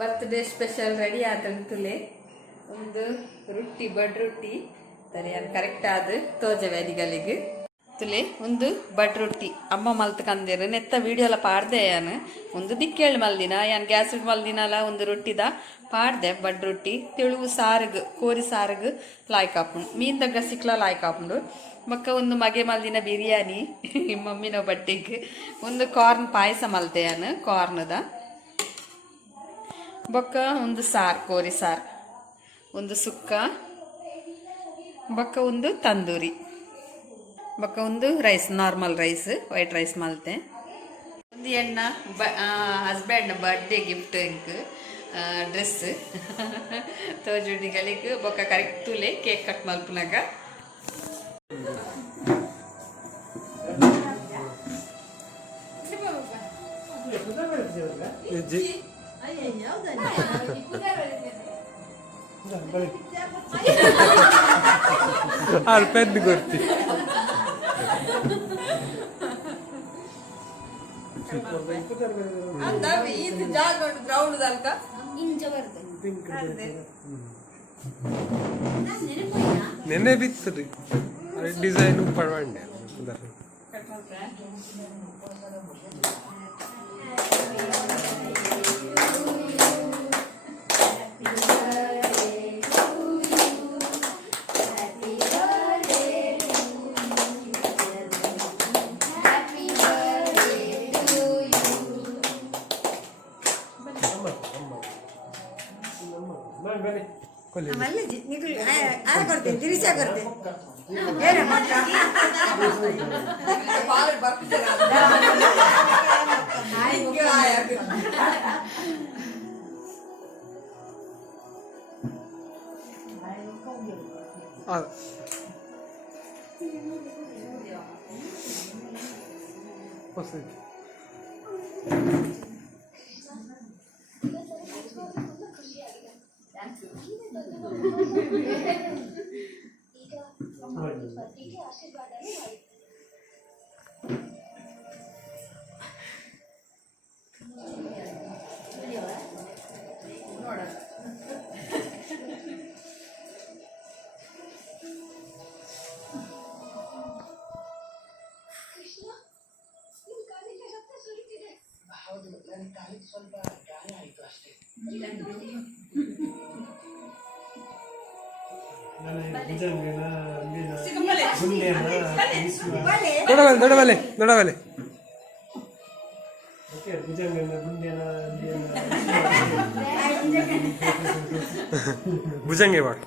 Birthday special ready ಆತಂತುಲೆ ಒಂದು ರೊಟ್ಟಿ ಬಡ್ ರೊಟ್ಟಿ ತಾರೆ ಯಾರು ಕರೆಕ್ಟ್ ಆದ ತೋಜವ್ಯಾದಿಗಳಿಗೆ ತುಲೆ ಒಂದು ಬಡ್ ರೊಟ್ಟಿ ಅಮ್ಮ ಮಲ್ತ್ ಕಂದಿರು ನೆತ್ತ ವಿಡಿಯೋಲ ಪಾಡ್ದೆ ಯಾನು ಒಂದು ದಿಕ್ಕೇಳು ಮಲ್ದಿನ ಯಾನ್ ಗ್ಯಾಸ್ ಮಲ್ದಿನಲ್ಲ ಒಂದು ರೊಟ್ಟಿದ ಪಾಡ್ದೆ ಬಡ್ ರೊಟ್ಟಿ ತೆಳುವು ಸಾರಿಗೆ ಕೋರಿ ಸಾರಿಗೆ ಲಾಯ್ಕ್ ಹಾಪುಂಡು ಮೀನ್ ತಗ್ಗ ಸಿಕ್ಲ ಲಾಯ್ಕ್ ಹಾಪುಂಡು ಬೊಕ್ಕ ಒಂದು ಮಗೆ ಮಲ್ದಿನ ಬಿರಿಯಾನಿ ಮಮ್ಮಿನ ಬಟ್ಟಿಗೆ ಒಂದು ಕಾರ್ನ್ ಪಾಯಸ ಮಲ್ತೆ ಯಾನು ಕಾರ್ನದ ಬೊಕ್ಕ ಒಂದು ಸಾರು ಕೋರಿ ಸಾರು ಒಂದು ಸುಕ್ಕ ಬೊಕ್ಕ ಒಂದು ತಂದೂರಿ ಬೊಕ್ಕ ಒಂದು rice normal rice white rice ಮಲ್ತೆ ಒಂದು ಎಣ್ಣ ಹಸ್ಬೆಂಡ್ ಬರ್ಡೇ ಗಿಫ್ಟ್ ಇಂಕ್ ಡ್ರೆಸ್ ತೋಜುಡಿಗಳಿಗೆ ಬೊಕ್ಕ ಕರೆಕ್ಟ್ ತುಲೆ ಕೇಕ್ ಕಟ್ ಮಲ್ಪನಾಗ పెద్ద గుర్తి ನೆನ್ನೆ ಬಿತ್ತರಿ ಡಿಸೈನ್ ಪಡವಂಡೆ ದೊಡ್ಡಬಲೆ ದೊಡ್ಡಬಲೆ ಭುಜಂಗೆ ಬಾಟ್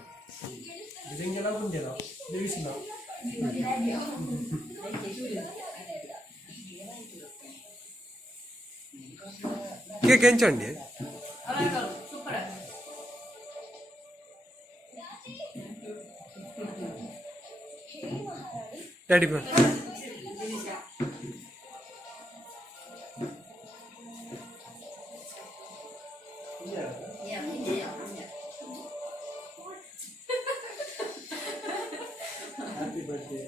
కేక్ ఎంచండి డాడీ బా happy birthday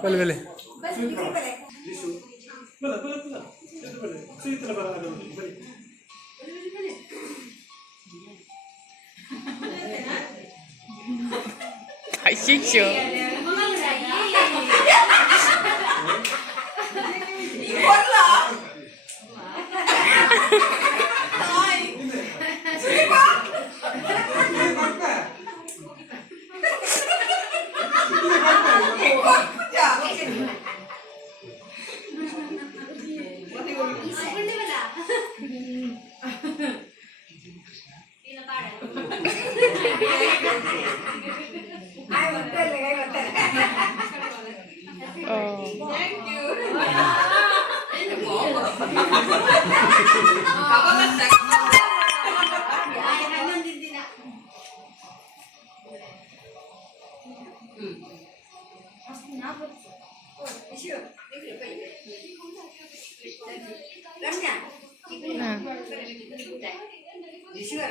Vale, vale. Ay, chicho.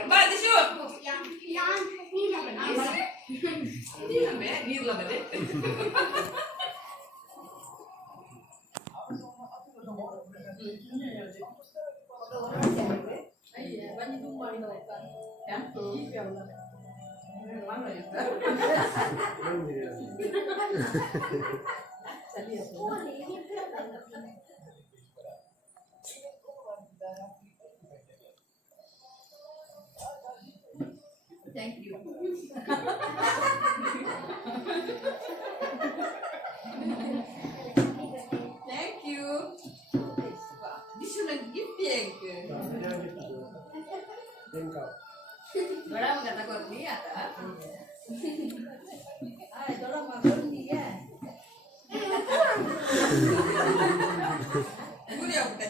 Ba, Thank you. Thank you. This is a gift egg. बड़ा मगरना कर लिया था। आह थोड़ा मगर लिया।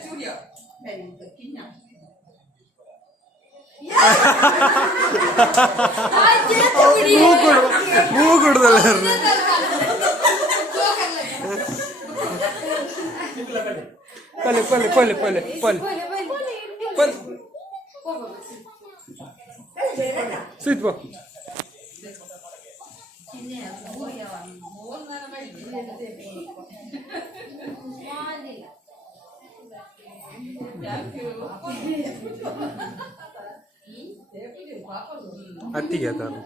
चूड़िया। मेरी तो किन्ना। Sweet boy. Hati ya tahu.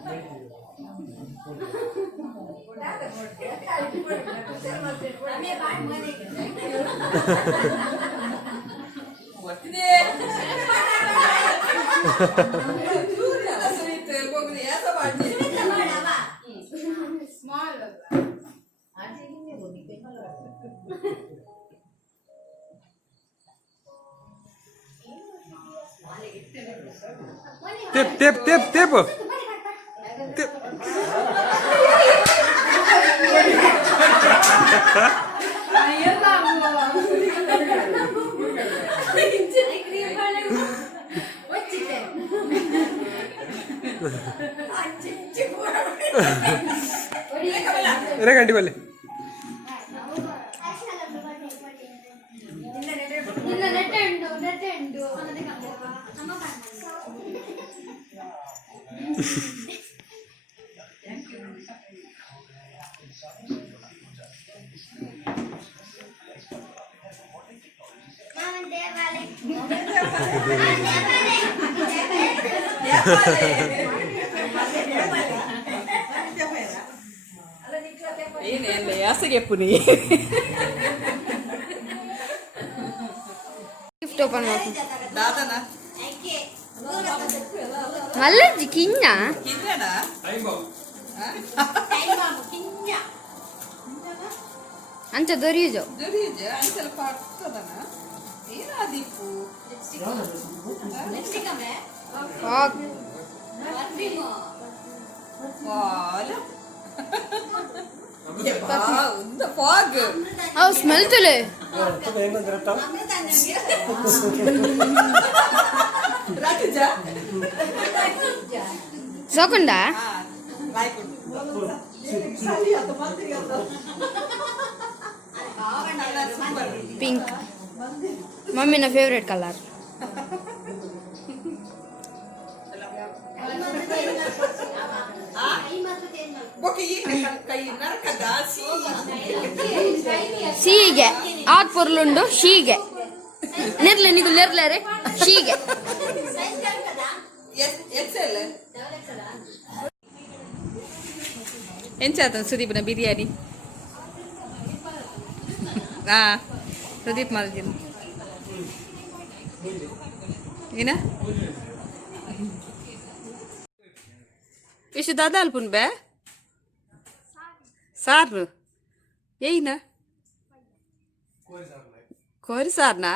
Tip. Tip. Ini ganti balik. Ini ya segepuni. Gift open ಮಾಡು. ದಾದನ. ಮಲ್ಲಜ್ಜಿ ಕಿನ್ನ. ಕಿನ್ನನ. ಅಂಚ ದೊರಿಯುಜೋ. ಅಂಚಲ ಪಾರ್ತದನ. ಏನಾದಿಪ್ಪು. ಲಿಪ್ಸ್ಟಿಕ್ ಅಮೆ. ಫಾಗ್. ವಾಲ. ಒಂದು ಫಾಗ್. ಅವು ಸ್ಮೆಲ್ ತಲೆ. ರಾಜ. ಸೋಕುಂಡಾ? ಪಿಂಕ್ ಮಮ್ಮಿನ ಫೇವ್ರೆಟ್ ಕಲರ್. ಸೀಗೆ ಆದ್ ಪೊರ್ಲುಂಡು ಶೀಗೆ ನೆರ್ಲೆ ನಿಗುಲ್ ನೆರ್ಲೇರೆ ಶೀಗೆ ಎಂಚಾತ ಸುದೀಪ್ನ ಬಿರಿಯಾನಿ ಸುದೀಪ್ ಮಾಡಿದ್ದೀನಿ ಏನ ಇಷ್ಟು ದಾದ ಅಲ್ಪುನ್ ಬೇ ಸಾರು ಏನ ಕೋರಿ ಸಾರ್ನಾ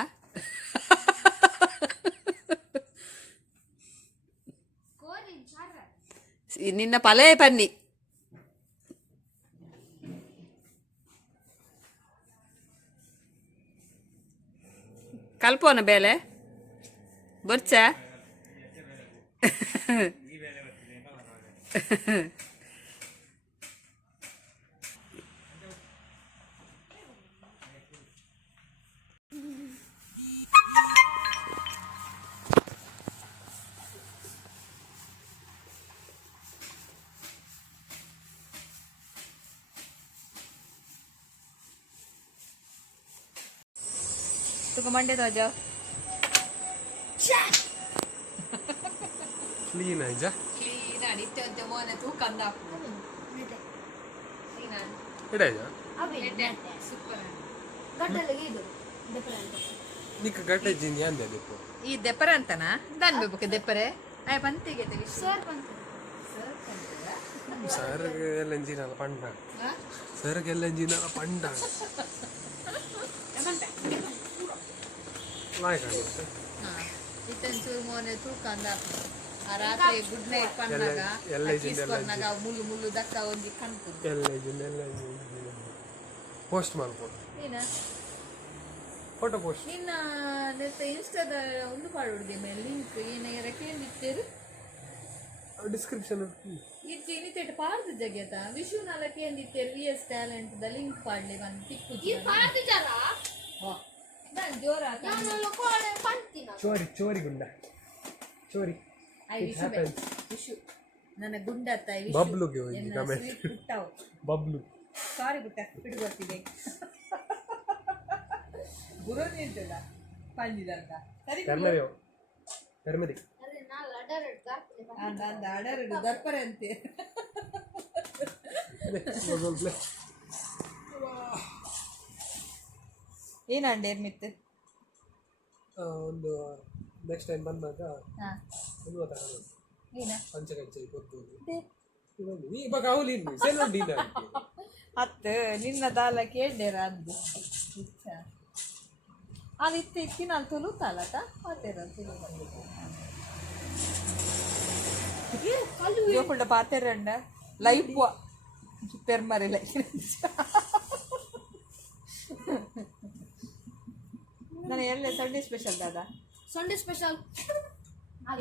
ನಿನ್ನ ಪಲೇ ಪನ್ನಿ ಕಲ್ಪೋನ ಬೇಲೆ ಬರ್ಚ तुका मंडे तोज ಕ್ಲೀನ್ ಆಯ್ತಾ ಕ್ಲೀನ್ ಅಡಿತ್ತೆ ಅಂತ ಮೋನೆ ತೂಕಂದ ಇಡಾಯ್ತಾ ಸೂಪರ್ ನಿಕ್ಕ ಗಟ್ಟೆ ಜಿನ್ ಯಾಂದೆ ದಿಪ್ಪು ಈ ದೆಪ್ಪರೆ ಅಂತನಾ ದಾನ್ ಬೇಬಕ್ಕೆ ದೆಪ್ಪರೆ ಆಯ್ ಪಂತಿಗೆ ತೆಗಿ ಸರ್ ಬಂತು ಸರ್ಗೆ ಎಲ್ಲ ಎಂಜಿನಲ್ಲ ಪಂಡ ಸರ್ಗೆ ಎಲ್ಲ ಎಂಜಿನಲ್ಲ ಪಂಡ ಲಾಯ್ ಕಾಣುತ್ತೆ ಇತ್ತಂಚೂರು ಮೋನೆ ತೂಕಂದ ಆ ರಾತ್ರಿ ಗುಡ್ ನೈಟ್ ಪನ್ನಾಗ ಎಲ್ಲ ಕಿಸ್ಕೊಂಡಾಗ ಮುಳ್ಳು ಮುಳ್ಳು ದಕ್ಕ ಒಂಜಿ ಕಣ್ತು ಎಲ್ಲ ಪೋಸ್ಟ್ ಮಾಡ್ಬೋದು ಏನ ಫೋಟೋ ಪೋಸ್ಟ್ ನಿನ್ನ ಇನ್ಸ್ಟಾದ ಒಂದು ಪಾಡುಡಿದೆ ಮೇಲೆ ಲಿಂಕ್ ಏನಾರ ಕೇಳಿತ್ತೇರು ಡಿಸ್ಕ್ರಿಪ್ಷನ್ ಇಜ್ಜಿ ನಿತೆಟ್ ಪಾಡ್ದು ಜಗ್ಯತ ವಿಶು ನಾಲ ಕೇಂದಿತ್ತೇರು VS ಟ್ಯಾಲೆಂಟ್ ದ ಲಿಂಕ್ ಪಾಡ್ಲಿ ಬಂದು ಟಿಕ್ಕು ನಾನು ಜೋರ ಚೋರಿ ಗುಂಡ ಚೋರಿ ಐ ವಿಶು ನನ್ನ ಗುಂಡತ್ತ ಬಬ್ಲುಗೆ ಹೋಗಿ ಕಮೆಂಟ್ ಬಿಟ್ಟಾವು ಬಬ್ಲು ಸಾರಿ ಬಿಟ್ಟ ಬಿಟ್ಟು ಬರ್ತಿದೆ ಗುರು ನಿಂತಿಲ್ಲ ಪಂಜಿದಂತ ಸರಿ ಕರ್ಮರಿ ಅಂದ ಆರ್ಡರ್ ದರ್ಪರೆ ಅಂತೆ ಏನಂಡೆ ಮಿತ್ ಒಂದು ನೆಕ್ಸ್ಟ್ ಟೈಮ್ ಬಂದಾಗ ಹಾಂ ಒಂದು ತಗೊಂಡು ಏನ ಪಂಚಕಂಚೆ ಕೊಟ್ಟು ಇವಾಗ ಅವಲಿ ಸೆಲ್ ಡೀನ ಅತ್ತ ನಿನ್ನ ದಾಲ ಕೇಳ್ದೇರ ಅಂದು ಇಚ್ಛಾ ಅಲ್ಲಿ ಇತ್ತಿನ ಅಲ್ಲಿ ತುಳುತ್ತಲ್ಲಟ ಪಾತೇರ ಜೋಕುಂಡ ಪಾತೇರಂಡ ಲೈಫ್ ಪೆರ್ಮರಿಲ್ಲ ನಾನು ಎಲ್ಲ ಸಂಡೇ ಸ್ಪೆಷಲ್ ದಾದಾ ಸಂಡೇ ಸ್ಪೆಷಲ್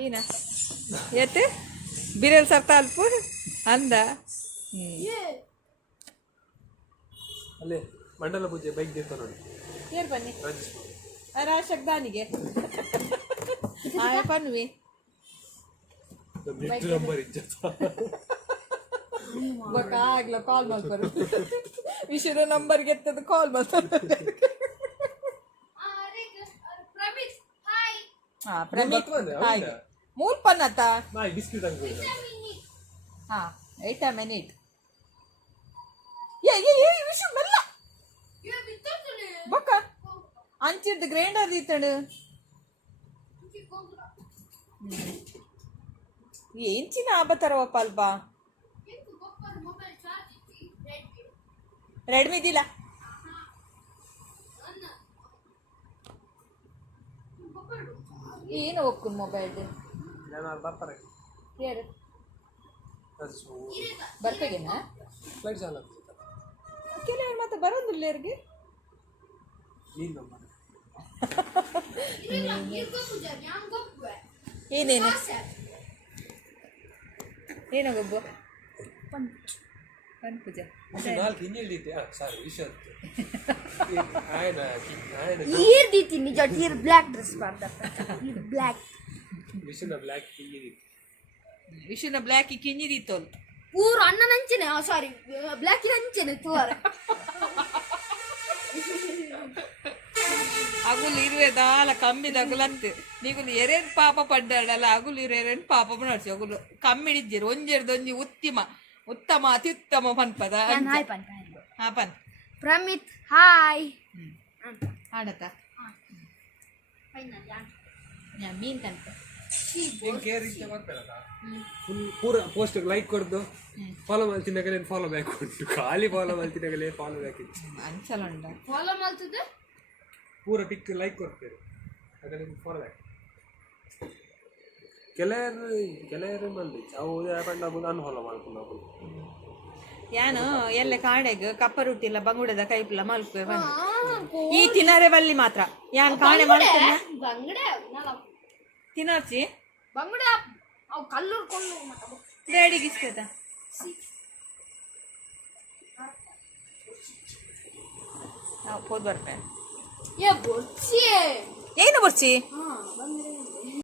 ಏನ ಏತ್ ಬಿರಿಯಲ್ ಸರ್ತ ಅಲ್ಪ ಅಂದ ಅಲ್ಲೇ ಮಂಡಲ ಪೂಜೆ ಬೈಕ್ ದೇತ ನೋಡಿ ಏರ್ ಬನ್ನಿ ರಾಶಕ್ ದಾನಿಗೆ ಪನ್ವಿ ನಂಬರ್ ಇಜ್ಜತ ಆಗ್ಲ ಕಾಲ್ ಮಾಡ್ಬಾರು ವಿಷಯ ನಂಬರ್ಗೆ ಎತ್ತದ ಕಾಲ್ ಮಾಡ್ತಾರೆ ಹಾ ಪ್ರಮಿತ್ ಹಾಗೆ ಮೂರ್ ಪನ್ನತ್ತ ನಾಯಿ ಬಿಸ್ಕಿಟ್ ಅಂಗಡಿ ಹಾ 8 ಮಿನಿಟ್ ಏ ವಿಷಯ ಮೆಲ್ಲ ಬೊಕ್ಕ ಅಂಚಿರ್ದು ಗ್ರೈಂಡರ್ ದೀತಡು ಎಂಚಿನ ಆಬತ್ತರವಪ್ಪ ಅಲ್ಪ ರೆಡ್ಮಿ ಇದಿಲ್ಲ ಏನು ಒಕ್ಕುನ್ ಮೊಬೈಲ್ ನಾನು ಬರ್ತಾರೆ ಯಾರು ಬರ್ತಾಗೇನಾ ಫ್ಲೈಟ್ ಚಾಲ ಕೆಲವರು ಮತ್ತೆ ಬರೋದಿಲ್ಲ ಯಾರಿಗೆ ನೀನು ನಂಬರ್ ಏನೇನು ಏನೋ ಗೊಬ್ಬ ಪನ್ ಪೂಜಾ ನಾಲ್ಕು ಇನ್ನೆಲ್ಲಿದ್ದೆ ಸಾರಿ ವಿಷಯ ಆಯ್ನ ಈರ್ ದೀತಿ ನಿಜ ಈರ್ ಬ್ಲ್ಯಾಕ್ ಡ್ರೆಸ್ ಬ್ಲ್ಯಾಕ್ ವಿಷಯನ ಬ್ಲ್ಯಾಕ್ ಹಿಂಗಿದೆ ವಿಷುನ ಬ್ಲ್ಯಾಕ್ ಕಿಂಜಿದಿತ್ತೋಲ್ ಪೂರ ಅಣ್ಣನಂಚನೆ ಸಾರಿ ಬ್ಲ್ಯಾಕ್ ಅಂಚನೆ ತೋರ ಅಗುಲು ಇರುವೆ ದಾಲ ಕಮ್ಮಿ ದಗುಲಂತೆ ನೀಗುಲು ಎರೆನ್ ಪಾಪ ಪಡ್ಡಾಡಲ್ಲ ಅಗುಲು ಇರು ಎರೆನ್ ಪಾಪ ನಡ್ಸಿ ಅಗುಲು ಕಮ್ಮಿಡಿದ್ದೀರು ಒಂಜೆರ್ದೊಂಜಿ ಉತ್ತಮ ಅತ್ಯುತ್ತಮ ಪನ್ಪದ ಹಾಯ್ ಪಂತ ಹಾ ಪನ್ ಪ್ರಮಿತ್ ಹಾಯ್ ಆಡತ್ತ ಮೀನ್ ಕನ್ಪ ಕೇರ್ ಇಷ್ಟ ಬರ್ತಾರಲ್ಲ ಫುಲ್ ಪೂರ ಪೋಸ್ಟ್ ಲೈಕ್ ಕೊಡ್ದು ಫಾಲೋ ಮಾಡ್ತಿನಾಗಲೇ ಫಾಲೋ ಬ್ಯಾಕ್ ಉಂಟು ಖಾಲಿ ಫಾಲೋ ಮಾಡ್ತಿನಾಗಲೇ ಫಾಲೋ ಬ್ಯಾಕ್ ಇತ್ತು ಅಂಚಲ ಉಂಡ ಫಾಲೋ ಮಾಡ್ತಿದ್ದೆ ಪೂರ ಟಿಕ್ ಲೈಕ್ ಕೊಡ್ತೇವೆ ಅದರಲ್ಲಿ ಫಾಲೋ ಬ್ಯಾಕ್ ಕೆಲವರು ಮಂದಿ ಅವು ಬಂದಾಗುದು ಅನ್ಫಾಲೋ ಮಾಡ್ಕೊಂಡು ನಾವು ಯಾನು ಎಲ್ಲ ಕಾಣೆಗ್ ಕಪ್ಪ ರೊಟ್ಟಿಲ್ಲ ಬಂಗುಡದ ಕೈಪಿಲ್ಲ ಮಲ್ಪೆ ಬಂದು ಈ ತಿನ್ನರೆ ಬಲ್ಲಿ ಮಾತ್ರ ಯಾನ್ ಕಾಣೆ ಮಾಡ್ತಾನೆ ಬಂಗಡೆ ತಿನ್ನೋರ್ಚಿ ಬಂಗಡೆ ಅವು ಕಲ್ಲೂರ್ಕೊಂಡು ಡ್ಯಾಡಿಗೆ ಇಷ್ಟದ ನಾವು ಹೋದ್ ಬರ್ಪೆ ಏ ಬೊರ್ಚಿ ಏನು ಬರ್ಚಿ ಬಂದ್ರೆ